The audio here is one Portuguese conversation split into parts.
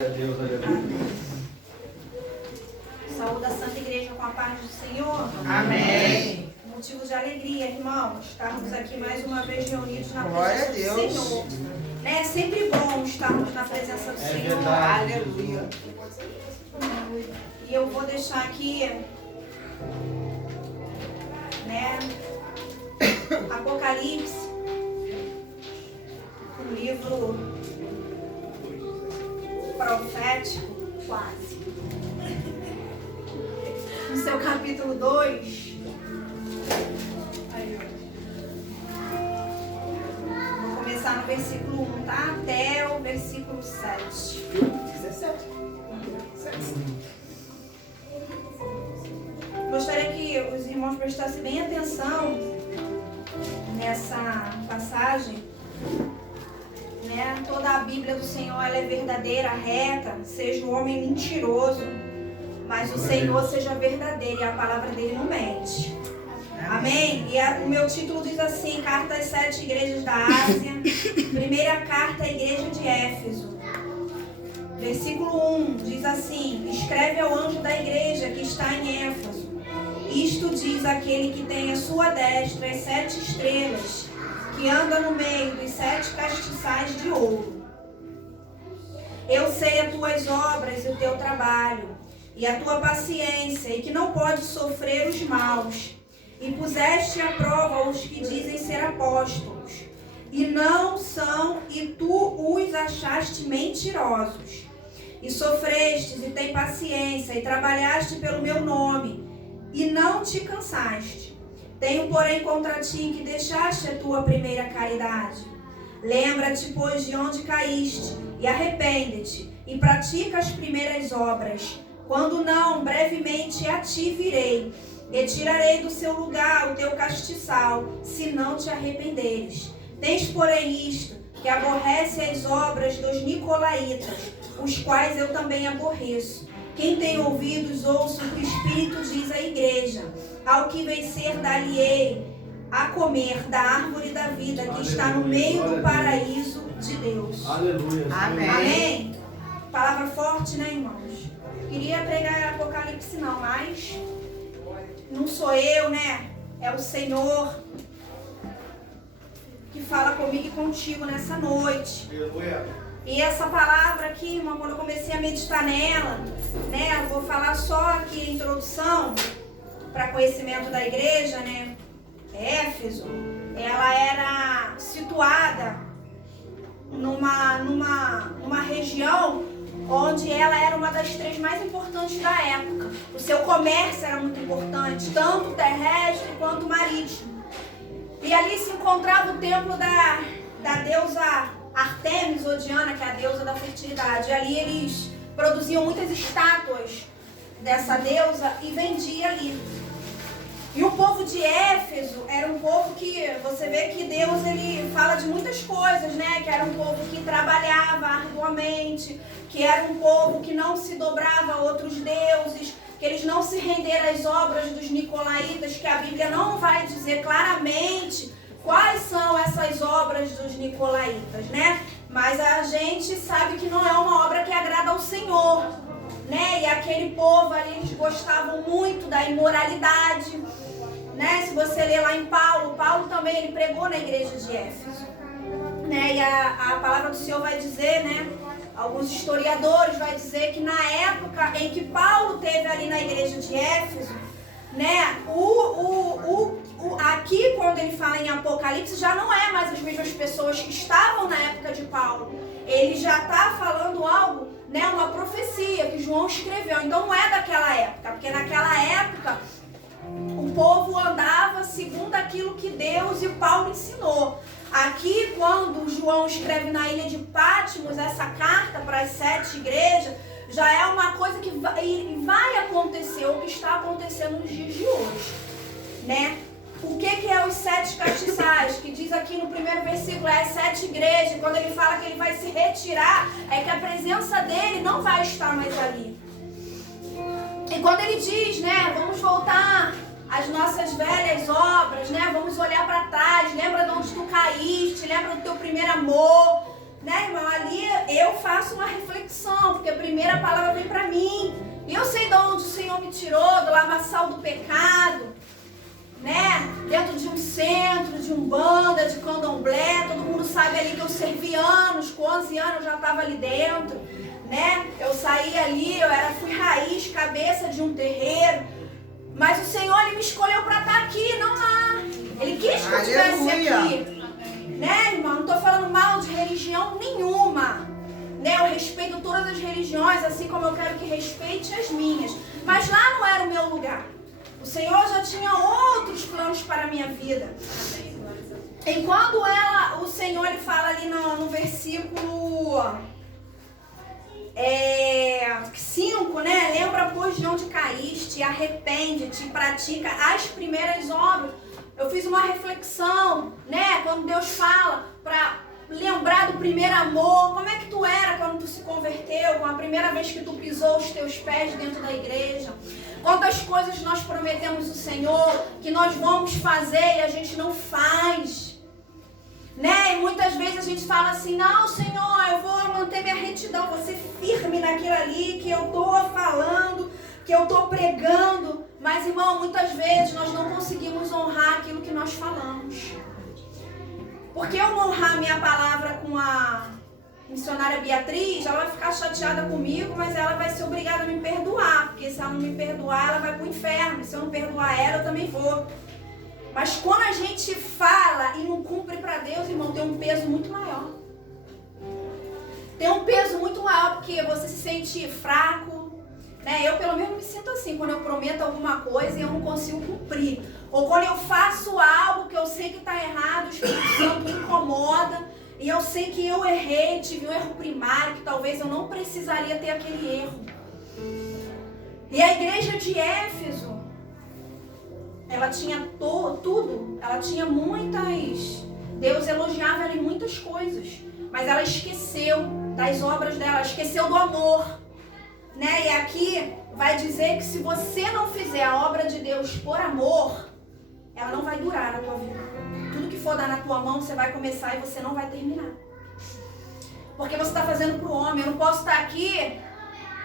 Deus, aleluia. Saúde a Santa Igreja com a paz do Senhor. Amém. Motivo de alegria, irmãos, estarmos aqui mais uma vez reunidos na Glória presença a do Deus. Senhor. É sempre bom estarmos na presença do Senhor. verdade. Aleluia. E eu vou deixar aqui, Apocalipse, um livro profético, quase. No seu capítulo 2. Vou começar no versículo 1, tá? Até o versículo 7. 17. Gostaria que os irmãos prestassem bem atenção nessa passagem. Toda a Bíblia do Senhor ela é verdadeira, reta, seja o homem mentiroso, mas o Senhor seja verdadeiro e a palavra dele não mente. Amém? E o meu título diz assim: Carta às 7 igrejas da Ásia, primeira carta à igreja de Éfeso. Versículo 1 diz assim: Escreve ao anjo da igreja que está em Éfeso. Isto diz aquele que tem à sua destra as 7 estrelas, que anda no meio dos 7 castiçais de ouro. Eu sei as tuas obras e o teu trabalho, e a tua paciência, e que não podes sofrer os maus. E puseste à prova os que dizem ser apóstolos, e não são, e tu os achaste mentirosos. E sofrestes, e tem paciência, e trabalhaste pelo meu nome, e não te cansaste. Tenho, porém, contra ti que deixaste a tua primeira caridade. Lembra-te, pois, de onde caíste, e arrepende-te, e pratica as primeiras obras. Quando não, brevemente a ti virei, e tirarei do seu lugar o teu castiçal, se não te arrependeres. Tens, porém, isto, que aborrece as obras dos nicolaítas, os quais eu também aborreço. Quem tem ouvidos, ouça o que o Espírito diz à igreja. Ao que vencer, dar-lhe-ei a comer da árvore da vida que está no meio do paraíso de Deus. Aleluia. Amém. Amém? Palavra forte, né, irmãos? Queria pregar Apocalipse não, mas não sou eu, né? É o Senhor que fala comigo e contigo nessa noite. Aleluia. E essa palavra aqui, irmão, quando eu comecei a meditar nela, eu vou falar só aqui a introdução para conhecimento da igreja, Éfeso, ela era situada numa região onde ela era uma das 3 mais importantes da época. O seu comércio era muito importante, tanto terrestre quanto marítimo. E ali se encontrava o templo da deusa Artemis ou Diana, que é a deusa da fertilidade. E ali eles produziam muitas estátuas dessa deusa e vendiam ali. E o povo de Éfeso era um povo que, você vê que Deus ele fala de muitas coisas, que era um povo que trabalhava arduamente, que era um povo que não se dobrava a outros deuses, que eles não se renderam às obras dos nicolaítas, que a Bíblia não vai dizer claramente quais são essas obras dos nicolaítas, Mas a gente sabe que não é uma obra que agrada ao Senhor, E aquele povo ali, eles gostavam muito da imoralidade, Se você ler lá em Paulo também, ele pregou na igreja de Éfeso, E a palavra do Senhor vai dizer, alguns historiadores vai dizer que na época em que Paulo teve ali na igreja de Éfeso, aqui quando ele fala em Apocalipse já não é mais as mesmas pessoas que estavam na época de Paulo. Ele já está falando algo, uma profecia que João escreveu. Então não é daquela época, porque naquela época o povo andava segundo aquilo que Deus e Paulo ensinou. Aqui quando João escreve na ilha de Patmos essa carta para as 7 igrejas, já é uma coisa que vai acontecer, ou que está acontecendo nos dias de hoje, O que é os 7 castiçais? Que diz aqui no primeiro versículo, é as 7 igrejas. Quando ele fala que ele vai se retirar, é que a presença dele não vai estar mais ali. E quando ele diz, vamos voltar às nossas velhas obras, vamos olhar para trás, lembra de onde tu caíste, lembra do teu primeiro amor, né, irmão, ali eu faço uma reflexão, porque a primeira palavra vem para mim. E eu sei de onde o Senhor me tirou, do lamaçal do pecado, né? Dentro de um centro, de umbanda, de candomblé. Todo mundo sabe ali que eu servi anos, com 11 anos eu já estava ali dentro, né? Eu saí ali, fui raiz, cabeça de um terreiro. Mas o Senhor, Ele me escolheu para estar aqui, não lá. Ele quis que eu estivesse aqui. Né, irmão? Não estou falando mal de religião nenhuma. Né? Eu respeito todas as religiões, assim como eu quero que respeite as minhas. Mas lá não era o meu lugar. O Senhor já tinha outros planos para a minha vida. E quando o Senhor ele fala ali no versículo 5, né? Lembra, pois, de onde caíste, arrepende-te e pratica as primeiras obras. Eu fiz uma reflexão, né? Quando Deus fala para lembrar do primeiro amor. Como é que tu era quando tu se converteu? A primeira vez que tu pisou os teus pés dentro da igreja. Quantas coisas nós prometemos ao Senhor que nós vamos fazer e a gente não faz. Né? E muitas vezes a gente fala assim, não, Senhor, eu vou manter minha retidão, vou ser firme naquilo ali que eu estou falando, que eu estou pregando. Mas, irmão, muitas vezes nós não conseguimos honrar aquilo que nós falamos. Porque eu vou honrar minha palavra com a missionária Beatriz, ela vai ficar chateada comigo, mas ela vai ser obrigada a me perdoar. Porque se ela não me perdoar, ela vai para o inferno. Se eu não perdoar ela, eu também vou. Mas quando a gente fala e não cumpre para Deus, irmão, tem um peso muito maior. Tem um peso muito maior porque você se sente fraco. Né? Eu pelo menos me sinto assim, quando eu prometo alguma coisa e eu não consigo cumprir. Ou quando eu faço algo que eu sei que está errado, o Espírito Santo incomoda. E eu sei que eu errei, tive um erro primário, que talvez eu não precisaria ter aquele erro. E a igreja de Éfeso, ela tinha tudo, ela tinha muitas... Deus elogiava ela em muitas coisas. Mas ela esqueceu das obras dela, esqueceu do amor. Né? E aqui vai dizer que se você não fizer a obra de Deus por amor, ela não vai durar na tua vida. Tudo que for dar na tua mão, você vai começar e você não vai terminar. Porque você está fazendo para o homem. Eu não posso estar aqui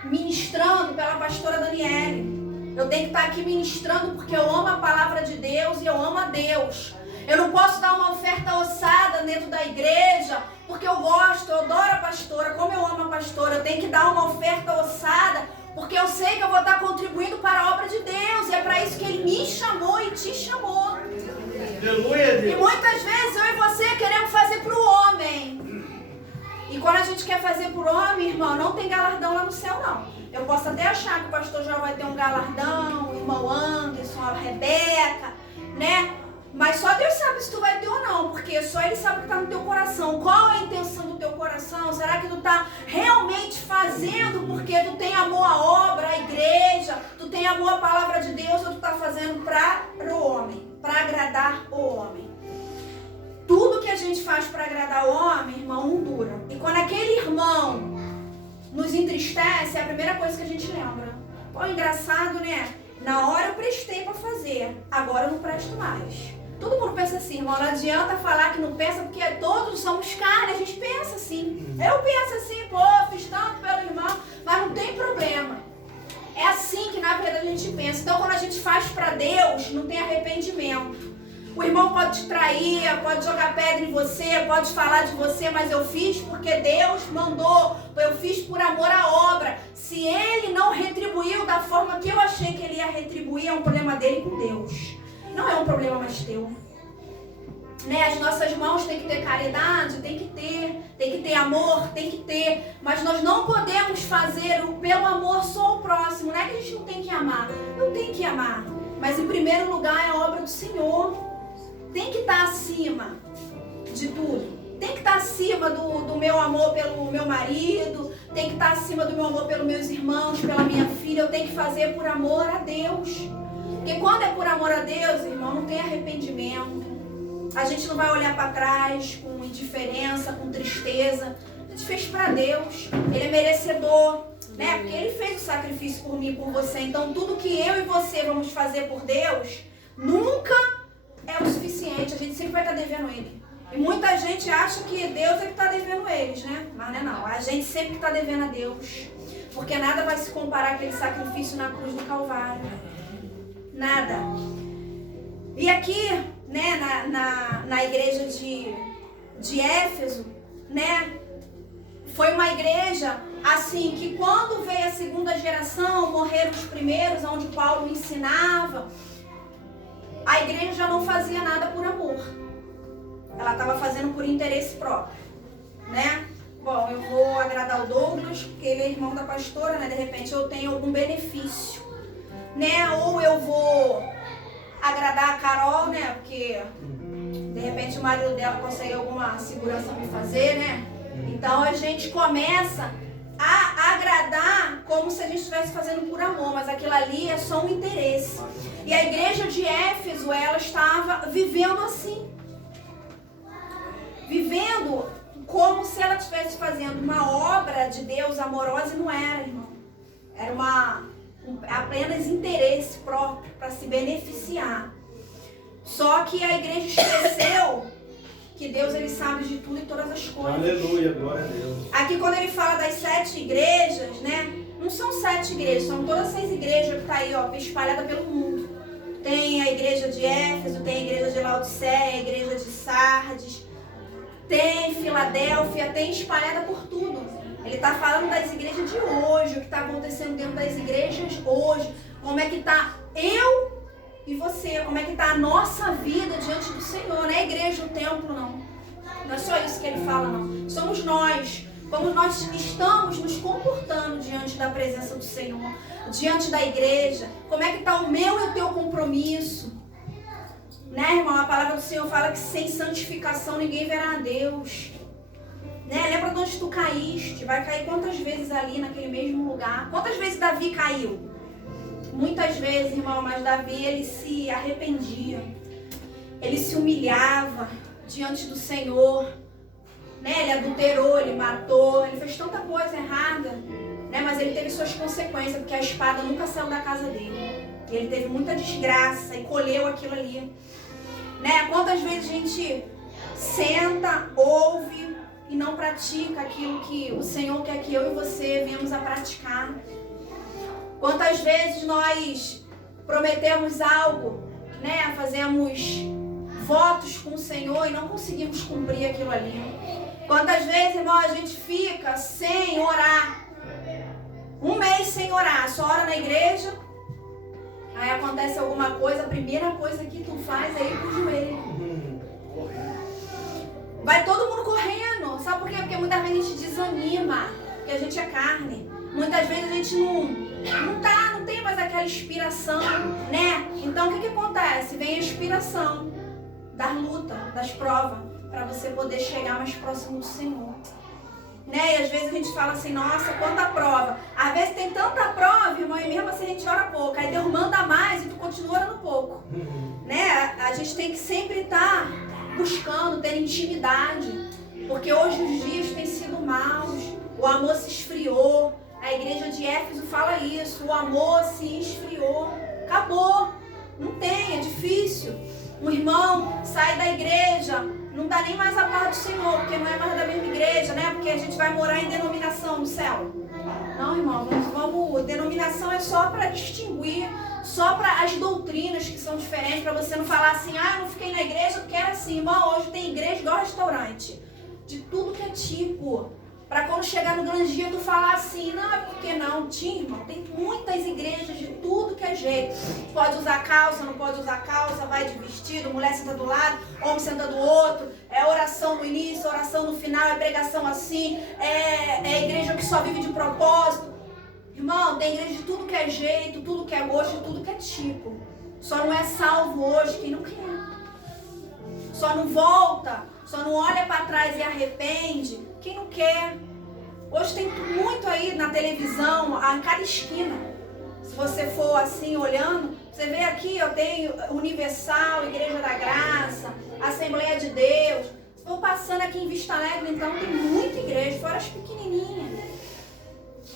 ministrando pela pastora Daniele. Eu tenho que estar aqui ministrando porque eu amo a palavra de Deus e eu amo a Deus. Eu não posso dar uma oferta ossada dentro da igreja porque eu gosto, eu adoro a pastora, como eu amo a pastora. Eu tenho que dar uma oferta ossada porque eu sei que eu vou estar contribuindo para a obra de Deus. E é para isso que Ele me chamou e te chamou. Aleluia, Deus. E muitas vezes eu e você queremos fazer para o homem. E quando a gente quer fazer para o homem, irmão, não tem galardão lá no céu, não. Eu posso até achar que o pastor João vai ter um galardão, o irmão Anderson, a Rebeca, né? Mas só Deus sabe se tu vai ter ou não, porque só Ele sabe o que está no teu coração. Qual é a intenção do teu coração? Será que tu está realmente fazendo porque tu tem amor à obra, à igreja, tu tem amor à palavra de Deus, ou tu está fazendo para o homem, para agradar o homem? Tudo que a gente faz para agradar o homem, irmão, não dura. E quando aquele irmão nos entristece, é a primeira coisa que a gente lembra. Pô, engraçado, né? Na hora eu prestei para fazer, agora eu não presto mais. Todo mundo pensa assim, irmão, não adianta falar que não pensa, porque todos somos carne, a gente pensa assim. Eu penso assim, pô, fiz tanto pelo irmão, mas não tem problema. É assim que na verdade a gente pensa. Então quando a gente faz para Deus, não tem arrependimento. O irmão pode te trair, pode jogar pedra em você, pode falar de você, mas eu fiz porque Deus mandou, eu fiz por amor à obra. Se Ele não retribuiu da forma que eu achei que Ele ia retribuir, é um problema dele com Deus. Não é um problema mais teu. Né? As nossas mãos têm que ter caridade, tem que ter amor, tem que ter. Mas nós não podemos fazer pelo amor só o próximo. Não é que a gente não tem que amar. Eu tenho que amar. Mas em primeiro lugar é a obra do Senhor. Tem que estar acima de tudo. Tem que estar acima do meu amor pelo meu marido. Tem que estar acima do meu amor pelos meus irmãos, pela minha filha. Eu tenho que fazer por amor a Deus. Porque quando é por amor a Deus, irmão, não tem arrependimento. A gente não vai olhar para trás com indiferença, com tristeza. A gente fez para Deus. Ele é merecedor, né? Porque Ele fez o sacrifício por mim e por você. Então tudo que eu e você vamos fazer por Deus, nunca é o suficiente. A gente sempre vai estar devendo Ele. E muita gente acha que Deus é que está devendo eles, né? Mas não é não. A gente sempre que está devendo a Deus. Porque nada vai se comparar àquele sacrifício na cruz do Calvário. Nada. E aqui, né, na igreja de Éfeso, né? Foi uma igreja, assim, que quando veio a segunda geração, morreram os primeiros, onde Paulo ensinava, a igreja já não fazia nada por amor. Ela estava fazendo por interesse próprio, né? Bom, eu vou agradar o Douglas, porque ele é irmão da pastora, né? De repente eu tenho algum benefício, né? Ou eu vou agradar a Carol, né? Porque de repente o marido dela consegue alguma segurança me fazer, né? Então a gente começa a agradar como se a gente estivesse fazendo por amor, mas aquilo ali é só um interesse. E a igreja de Éfeso, ela estava vivendo assim. Vivendo como se ela estivesse fazendo uma obra de Deus amorosa, e não era, irmão. Era apenas interesse próprio para se beneficiar. Só que a igreja esqueceu que Deus, ele sabe de tudo e todas as coisas. Aleluia, glória a Deus. Aqui quando ele fala das 7 igrejas, né? Não são 7 igrejas, são todas 6 igrejas que estão aí, ó, espalhadas pelo mundo. Tem a igreja de Éfeso, tem a igreja de Laodiceia, a igreja de Sardes, tem Filadélfia, tem espalhada por tudo. Ele está falando das igrejas de hoje, o que está acontecendo dentro das igrejas hoje, como é que está eu e você, como é que está a nossa vida diante do Senhor. Não é a igreja, o templo, não. Não é só isso que ele fala, não. Somos nós, como nós estamos nos comportando diante da presença do Senhor, diante da igreja. Como é que está o meu e o teu compromisso? Né, irmão? A palavra do Senhor fala que sem santificação ninguém verá a Deus. Né? Lembra de onde tu caíste? Vai cair quantas vezes ali naquele mesmo lugar? Quantas vezes Davi caiu? Muitas vezes, irmão, mas Davi, ele se arrependia. Ele se humilhava diante do Senhor. Né? Ele adulterou, ele matou, ele fez tanta coisa errada. Né? Mas ele teve suas consequências, porque a espada nunca saiu da casa dele. Ele teve muita desgraça e colheu aquilo ali. Né? Quantas vezes a gente senta, ouve e não pratica aquilo que o Senhor quer que eu e você venhamos a praticar? Quantas vezes nós prometemos algo, né? Fazemos votos com o Senhor e não conseguimos cumprir aquilo ali? Quantas vezes, irmão, a gente fica sem orar? Um mês sem orar, só ora na igreja. Aí acontece alguma coisa, a primeira coisa que tu faz é ir pro joelho. Vai todo mundo correndo. Sabe por quê? Porque muitas vezes a gente desanima, porque a gente é carne. Muitas vezes a gente não tem mais aquela inspiração, né? Então o que acontece? Vem a inspiração das lutas, das provas, para você poder chegar mais próximo do Senhor. Né? E às vezes a gente fala assim, nossa, quanta prova. Às vezes tem tanta prova, irmão, e mesmo assim a gente ora pouco. Aí Deus manda mais e tu continua orando pouco. Né? A gente tem que sempre estar buscando, ter intimidade. Porque hoje os dias têm sido maus. O amor se esfriou. A igreja de Éfeso fala isso. O amor se esfriou. Acabou. Não tem, é difícil. Um irmão sai da igreja, não dá nem mais a paz do Senhor, porque não é mais da mesma igreja, né? Porque a gente vai morar em denominação no céu. Não, irmão, denominação é só para distinguir, só para as doutrinas que são diferentes, para você não falar assim, eu não fiquei na igreja porque era assim. Irmão, hoje tem igreja igual restaurante, de tudo que é tipo. Para quando chegar no grande dia tu falar assim, não, é porque não, irmão, tem muitas igrejas de tudo que é jeito. Pode usar calça, não pode usar calça, vai de vestido, mulher senta do lado, homem senta do outro, é oração no início, oração no final, é pregação assim, é igreja que só vive de propósito. Irmão, tem igreja de tudo que é jeito, tudo que é gosto, tudo que é tipo. Só não é salvo hoje quem não quer. Só não volta, só não olha para trás e arrepende quem não quer. Hoje tem muito aí na televisão, a cada esquina. Se você for assim olhando, você vê aqui, eu tenho Universal, Igreja da Graça, Assembleia de Deus. Se for passando aqui em Vista Alegre, então tem muita igreja, fora as pequenininhas.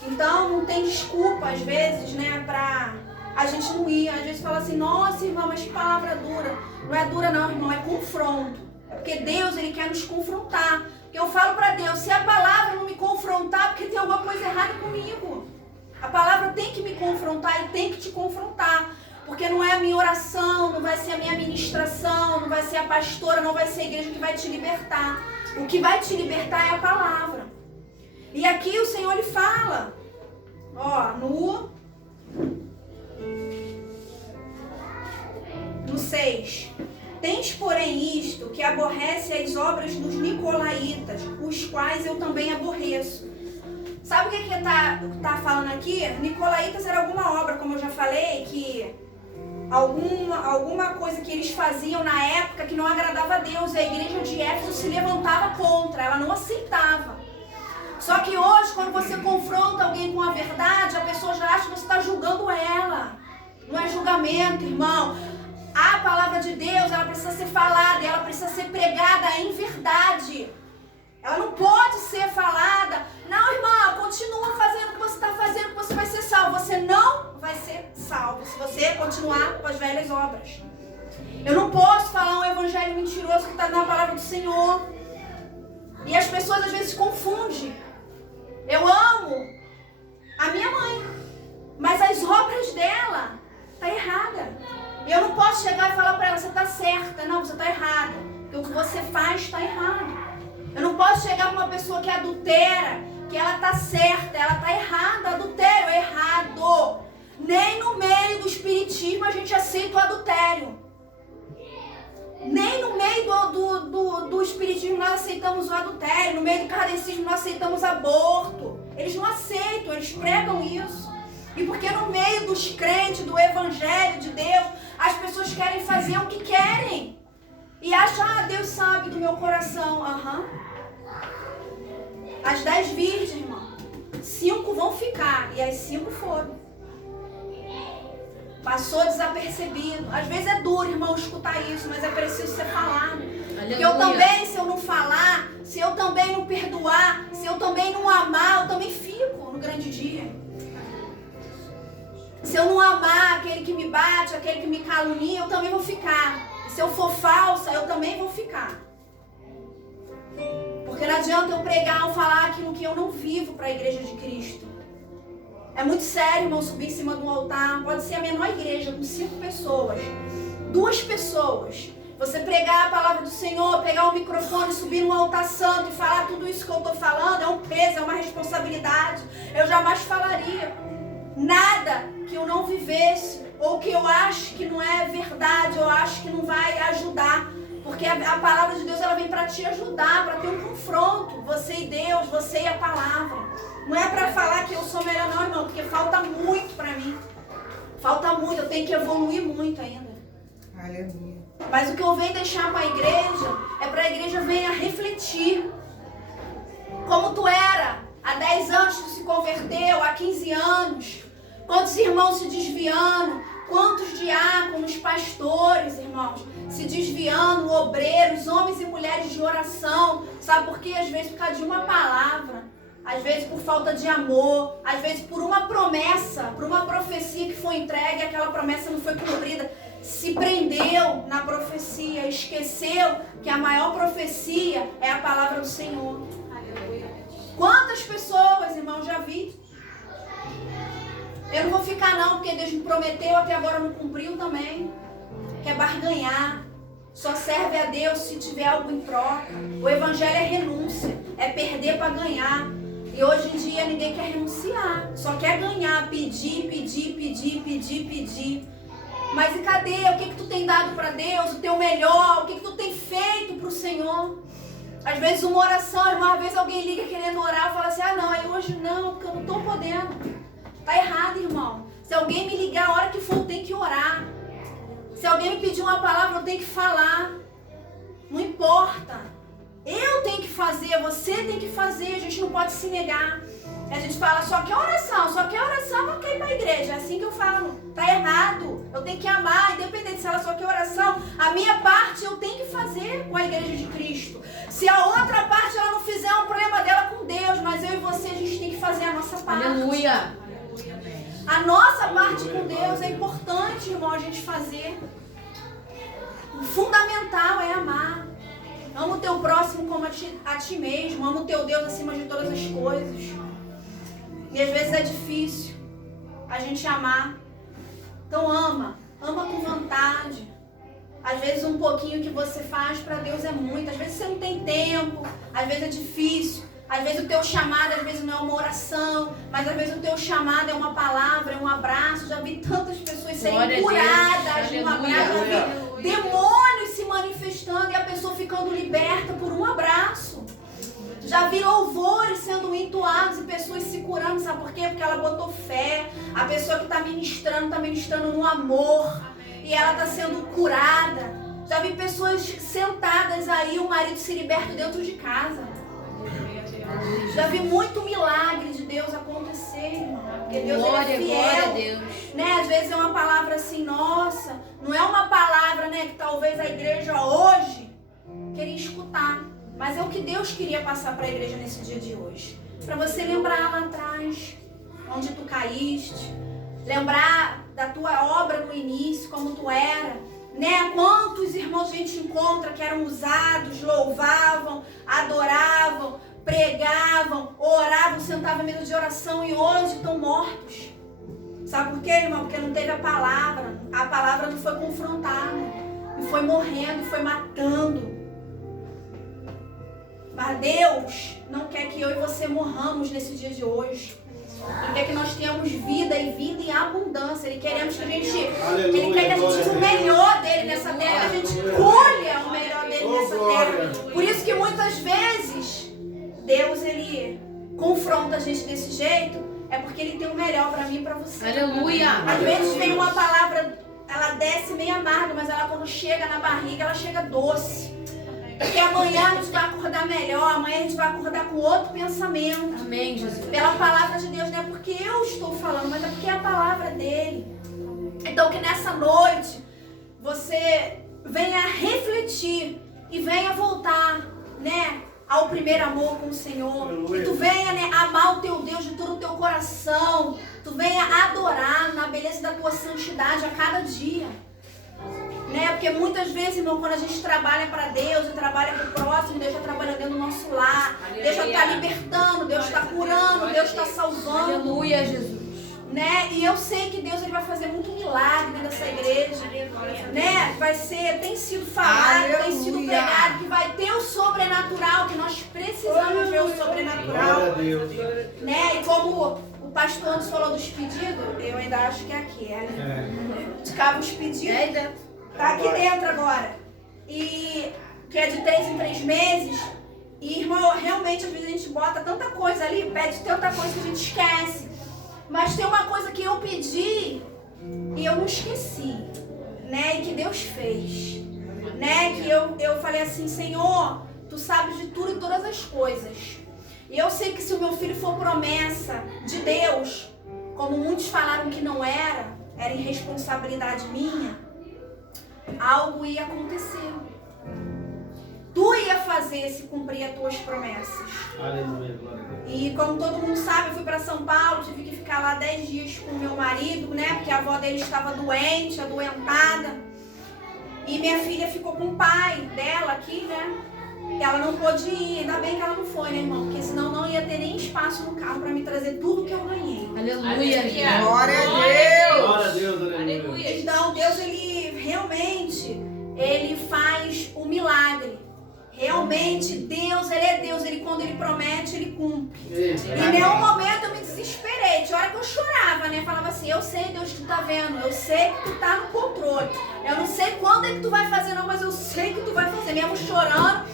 Então não tem desculpa às vezes, né, pra a gente não ir. Às vezes fala assim, nossa irmã, mas que palavra dura. Não é dura não, irmão, é confronto. É Porque Deus, Ele quer nos confrontar. Eu falo para Deus, se a palavra não me confrontar, porque tem alguma coisa errada comigo. A palavra tem que me confrontar e tem que te confrontar. Porque não é a minha oração, não vai ser a minha ministração, não vai ser a pastora, não vai ser a igreja que vai te libertar. O que vai te libertar é a palavra. E aqui o Senhor, Ele fala, ó, no 6. Tens, porém, isto, que aborrece as obras dos nicolaítas, os quais eu também aborreço. Sabe o que tá falando aqui? Nicolaítas era alguma obra, como eu já falei, que alguma coisa que eles faziam na época que não agradava a Deus. E a igreja de Éfeso se levantava contra, ela não aceitava. Só que hoje, quando você confronta alguém com a verdade, a pessoa já acha que você está julgando ela. Não é julgamento, irmão. A palavra de Deus, ela precisa ser falada, ela precisa ser pregada em verdade. Ela não pode ser falada, não, irmã, continua fazendo o que você está fazendo, que você vai ser salvo. Você não vai ser salvo se você continuar com as velhas obras. Eu não posso falar um evangelho mentiroso que está na palavra do Senhor. E as pessoas às vezes confundem. Eu amo a minha mãe, mas as obras dela estão erradas. E eu não posso chegar e falar para ela, você está certa. Não, você está errada. Porque o que você faz está errado. Eu não posso chegar para uma pessoa que adultera, que ela está certa, ela está errada. Adultério é errado. Nem no meio do espiritismo a gente aceita o adultério. Nem no meio do espiritismo nós aceitamos o adultério. No meio do kardecismo nós aceitamos aborto. Eles não aceitam, eles pregam isso. E porque no meio dos crentes, do evangelho de Deus, as pessoas querem fazer o que querem. E acham, Deus sabe do meu coração. As 10 virgens, irmão, 5 vão ficar. E as 5 foram. Passou desapercebido. Às vezes é duro, irmão, escutar isso, mas é preciso ser falado. Porque eu também, se eu não falar, se eu também não perdoar, se eu também não amar, eu também fico no grande dia. Se eu não amar aquele que me bate, aquele que me calunia, eu também vou ficar. Se eu for falsa, eu também vou ficar. Porque não adianta eu pregar ou falar aquilo que eu não vivo para a igreja de Cristo. É muito sério, irmão, subir em cima de um altar. Pode ser a menor igreja, com 5 pessoas. 2 pessoas. Você pregar a palavra do Senhor, pegar o microfone, subir num altar santo e falar tudo isso que eu estou falando, é um peso, é uma responsabilidade. Eu jamais falaria nada que eu não vivesse, ou que eu acho que não é verdade, eu acho que não vai ajudar. Porque a palavra de Deus, ela vem para te ajudar, para ter um confronto. Você e Deus, você e a palavra. Não é para falar que eu sou melhor não, irmão, porque falta muito para mim. Falta muito, eu tenho que evoluir muito ainda. Aleluia. Mas o que eu venho deixar para a igreja, é para a igreja venha refletir. Como tu era há 10 anos, tu se converteu, há 15 anos. Quantos irmãos se desviando, quantos diáconos, pastores, irmãos, se desviando, obreiros, homens e mulheres de oração. Sabe por quê? Às vezes por causa de uma palavra, às vezes por falta de amor, às vezes por uma promessa, por uma profecia que foi entregue e aquela promessa não foi cumprida. Se prendeu na profecia, esqueceu que a maior profecia é a palavra do Senhor. Aleluia. Quantas pessoas, irmão, já vi? Eu não vou ficar não, porque Deus me prometeu, até agora não cumpriu também. Quer barganhar. Só serve a Deus se tiver algo em troca. O evangelho é renúncia, é perder para ganhar. E hoje em dia ninguém quer renunciar, só quer ganhar, pedir. Mas e cadê? O que tu tem dado para Deus? O teu melhor? O que tu tem feito para o Senhor? Às vezes uma oração, uma vez alguém liga querendo orar e fala assim, não, aí hoje não, porque eu não estou podendo. Tá errado, irmão. Se alguém me ligar a hora que for, eu tenho que orar. Se alguém me pedir uma palavra, eu tenho que falar. Não importa. Eu tenho que fazer, você tem que fazer. A gente não pode se negar. A gente fala, só quer oração, não quer ir para a igreja. É assim que eu falo. Tá errado. Eu tenho que amar, independente se ela só quer oração. A minha parte eu tenho que fazer com a igreja de Cristo. Se a outra parte ela não fizer, é um problema dela com Deus. Mas eu e você, a gente tem que fazer a nossa parte. Aleluia. A nossa parte com Deus é importante, irmão, a gente fazer. O fundamental é amar. Ama o teu próximo como a ti mesmo. Ama o teu Deus acima de todas as coisas. E às vezes é difícil a gente amar. Então ama com vontade. Às vezes um pouquinho que você faz para Deus é muito. Às vezes você não tem tempo, às vezes é difícil. Às vezes o teu chamado, às vezes não é uma oração, mas às vezes o teu chamado é uma palavra, é um abraço. Já vi tantas pessoas serem curadas de um abraço, já vi demônios se manifestando e a pessoa ficando liberta por um abraço. Já vi louvores sendo entoados e pessoas se curando, sabe por quê? Porque ela botou fé. A pessoa que está ministrando no amor e ela está sendo curada. Já vi pessoas sentadas aí, o marido se liberta dentro de casa. Já vi muito milagre de Deus acontecer, irmão. Porque Deus ele é fiel. Glória a Deus. Né? Às vezes é uma palavra assim, nossa, não é uma palavra, né, que talvez a igreja hoje queria escutar. Mas é o que Deus queria passar para a igreja nesse dia de hoje. Para você lembrar lá atrás, onde tu caíste. Lembrar da tua obra no início, como tu era. Né? Quantos irmãos a gente encontra que eram usados, louvavam, adoravam, pregavam, oravam, sentavam à mesa de oração e hoje estão mortos. Sabe por quê, irmão? Porque não teve a palavra. A palavra não foi confrontada. E foi morrendo, foi matando. Mas Deus não quer que eu e você morramos nesse dia de hoje. Ele quer que nós tenhamos vida e vida em abundância. Ele quer que a gente use o melhor dele nessa terra, que a gente colha o melhor dele nessa terra. Por isso que muitas vezes Deus ele confronta a gente desse jeito, é porque ele tem o melhor para mim e para você. Aleluia! Às vezes vem uma palavra, ela desce meio amarga, mas ela quando chega na barriga, ela chega doce. Porque amanhã a gente vai acordar melhor, amanhã a gente vai acordar com outro pensamento. Amém, Jesus. Pela palavra de Deus, não é porque eu estou falando, mas é porque é a palavra dele. Então que nessa noite você venha refletir e venha voltar, né, ao primeiro amor com o Senhor. E tu venha, né, amar o teu Deus de todo o teu coração. Tu venha adorar na beleza da tua santidade a cada dia. Né? Porque muitas vezes, irmão, quando a gente trabalha para Deus e trabalha para o próximo, Deus está trabalhando dentro do nosso lar. Deus já está libertando, Deus está curando, Deus está salvando. Aleluia, Jesus. Né? E eu sei que Deus ele vai fazer muito milagre dentro dessa igreja. Né? Vai ser, tem sido falado, tem sido pregado, que vai ter o sobrenatural, que nós precisamos ver o sobrenatural. Né? E como o pastor antes falou dos pedidos, eu ainda acho que é aqui, né? Ficava os pedidos. Tá aqui dentro agora. E que é de 3 em 3 meses. E, irmão, realmente às vezes a gente bota tanta coisa ali, pede tanta coisa que a gente esquece. Mas tem uma coisa que eu pedi e eu não esqueci, né? E que Deus fez. Né? Que eu falei assim, Senhor, tu sabes de tudo e todas as coisas. E eu sei que se o meu filho for promessa de Deus, como muitos falaram que não era irresponsabilidade minha, algo ia acontecer. Tu ia fazer se cumprir as tuas promessas. Aleluia. E como todo mundo sabe, eu fui para São Paulo, tive que ficar lá 10 dias com meu marido, né? Porque a avó dele estava doente, adoentada. E minha filha ficou com o pai dela aqui, né? E ela não pôde ir. Ainda bem que ela não foi, né, irmão? Porque senão não ia ter nem espaço no carro para me trazer tudo que eu ganhei. Aleluia. Glória a Deus. Glória a Deus, aleluia. Então Deus, ele realmente, ele faz o milagre. Realmente, Deus, ele é Deus. Ele, quando ele promete, ele cumpre. Em nenhum momento eu me desesperei. Tinha hora que eu chorava, né? Falava assim, eu sei, Deus, que tu tá vendo. Eu sei que tu tá no controle. Eu não sei quando é que tu vai fazer, não, mas eu sei que tu vai fazer. Mesmo chorando,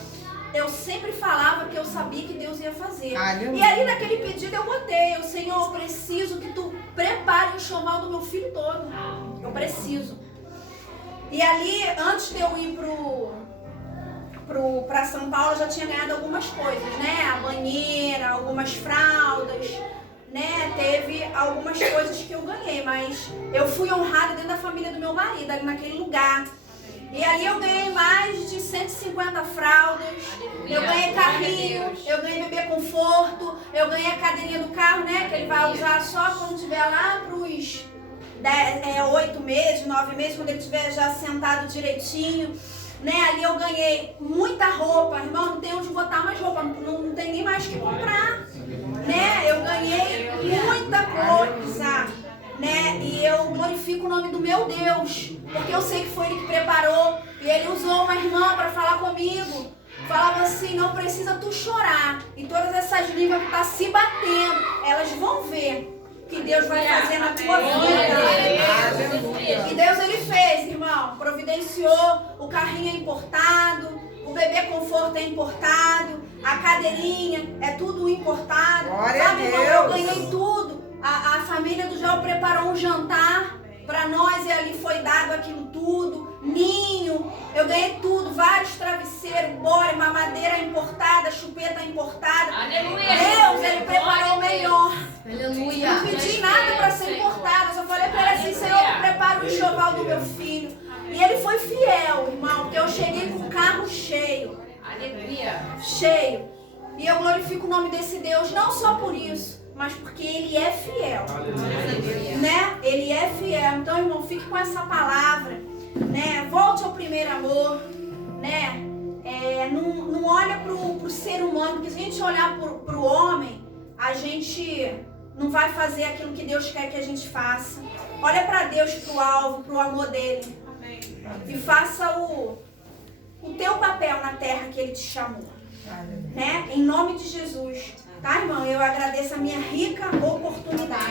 eu sempre falava que eu sabia que Deus ia fazer. Aleluia. E ali naquele pedido eu botei, o Senhor, eu preciso que tu prepare o enxoval do meu filho todo. Eu preciso. E ali, antes de eu ir para São Paulo, eu já tinha ganhado algumas coisas, né? A banheira, algumas fraldas, né? Teve algumas coisas que eu ganhei, mas eu fui honrada dentro da família do meu marido, ali naquele lugar. E ali eu ganhei mais de 150 fraldas, eu ganhei carrinho, eu ganhei bebê conforto, eu ganhei a cadeirinha do carro, né? Que ele vai usar só quando tiver lá para os 8 meses, 9 meses, quando ele estiver já sentado direitinho. Né? Ali eu ganhei muita roupa, irmão, não tem onde botar mais roupa, não tem nem mais o que comprar. Né? Eu ganhei muita coisa. Né? E eu glorifico o nome do meu Deus, porque eu sei que foi Ele que preparou. E Ele usou uma irmã para falar comigo. Falava assim, não precisa tu chorar. E todas essas línguas que estão se batendo, elas vão ver o que Deus vai fazer na tua vida. E Deus Ele fez, irmão. Providenciou, o carrinho é importado, o bebê conforto é importado, a cadeirinha é tudo importado. Glória Sabe, a irmão, Deus. eu ganhei tudo. A família do João preparou um jantar para nós e ali foi dado aquilo tudo. Ninho, eu ganhei tudo, vários travesseiros, bora, mamadeira importada, chupeta importada. Aleluia. Deus, Ele preparou o melhor. Aleluia. Não pedi nada para ser importado, eu só falei para Ele assim, Senhor, prepara o enxoval do meu filho. E Ele foi fiel, irmão, porque eu cheguei com o carro cheio. Aleluia. Cheio. E eu glorifico o nome desse Deus, não só por isso, mas porque Ele é fiel. Né? Ele é fiel. Então, irmão, fique com essa palavra. Né? Volte ao primeiro amor. Né? Não olha pro ser humano, porque se a gente olhar pro homem, a gente não vai fazer aquilo que Deus quer que a gente faça. Olha para Deus, pro alvo, pro amor dele. E faça o teu papel na terra que Ele te chamou. Né? Em nome de Jesus. Tá, irmão? Eu agradeço a minha rica oportunidade.